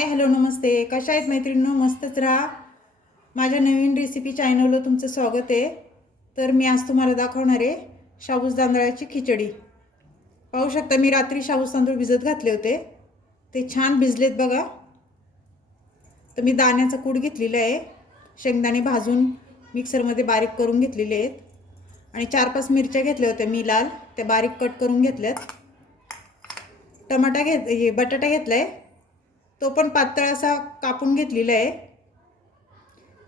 Hi hello नमस्ते. कशा आहेत मैत्रिणींनो? मस्तच राहा. माझ्या नवीन रेसिपी चॅनलवर तुमचं स्वागत आहे. तर मी आज तुम्हाला दाखवणार आहे शाबूस तांदळाची खिचडी. पाहू शकता मी रात्री शाबूस तांदूळ भिजत घातले होते. ते छान भिजलेत बघा. तर मी दाण्याचा कूट घेतलेला आहे. शेंगदाणे भाजून मिक्सरमध्ये बारीक करून घेतलेले आहेत. आणि चार पाच मिरच्या घेतल्या होत्या मी लाल. त्या बारीक कट करून घेतल्यात. टमाटा घेत हे बटाटा घेतला आहे तो पण पातळ असा कापून घेतलेला आहे.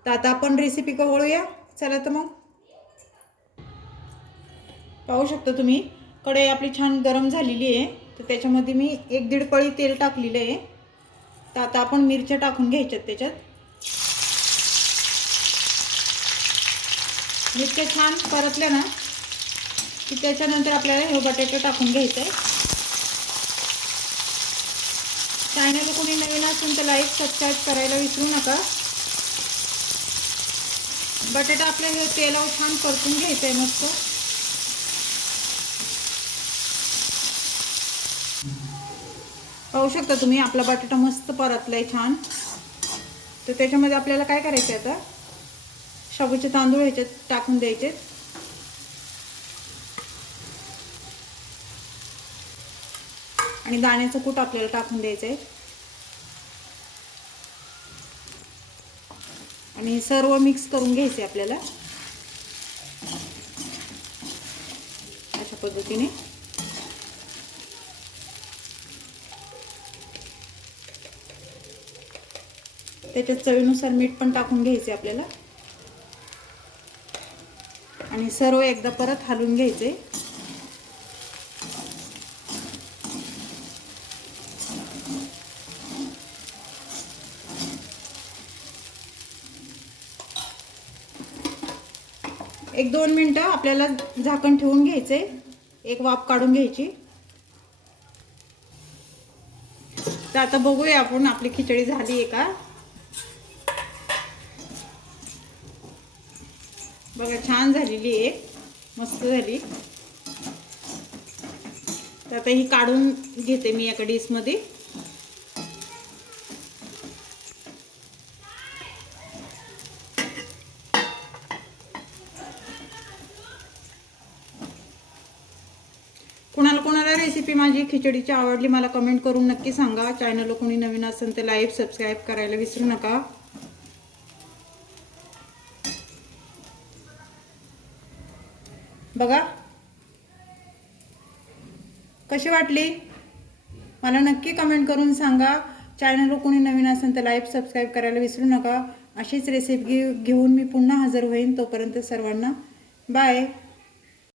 तर आता आपण रेसिपी का चला तर मग. पाहू शकता तुम्ही कढई आपली छान गरम झालेली आहे. तर त्याच्यामध्ये मी एक दीड पळी तेल टाकलेलं आहे. तर आता आपण मिरच्या टाकून घ्यायच्यात त्याच्यात. मिरच्या छान परतल्या ना की त्याच्यानंतर आपल्याला हे बटाटे टाकून घ्यायचं आहे चॅनल कोणी नवीन असेल तर लाईक सबस्क्राईब करायला विसरू नका. बटाटा आपल्या हे तेलावर छान परतून घ्यायचं आहे मस्त. पाहू शकता तुम्ही आपला बटाटा मस्त परतला आहे छान. तर त्याच्यामध्ये आपल्याला काय करायचं आहे आता? शाबूचे तांदूळ ह्याच्यात टाकून द्यायचे आणि दाण्याचं कूट आपल्याला टाकून द्यायचं आहे आणि सर्व मिक्स करून घ्यायचे आपल्याला. अशा पद्धतीने. त्याच्यात चवीनुसार मीठ पण टाकून घ्यायचे आपल्याला. आणि सर्व एकदा परत हलवून घ्यायचे एक दोन मिनटं आपल्याला झाकण ठेवून घ्यायचे एक वाफ काढून घ्यायची. तर आता बघूया आपण आपली खिचडी झाली आहे का? बघा छान झालेली आहे. मस्त झाली. तर आता ही काढून घेते मी एका डिशमध्ये. कुणाला कुणाला रेसिपी माझी खिचडीची आवडली मला कमेंट करून नक्की सांगा. चॅनलला कोणी नवीन असेल तर लाईव्ह सबस्क्राईब करायला विसरू नका. बघा. कशी वाटली? मला नक्की कमेंट करून सांगा. चॅनलवर कोणी नवीन असेल तर लाईव्ह सबस्क्राईब करायला विसरू नका. अशीच रेसिपी घेऊन मी पुन्हा हजर होईन तोपर्यंत सर्वांना. बाय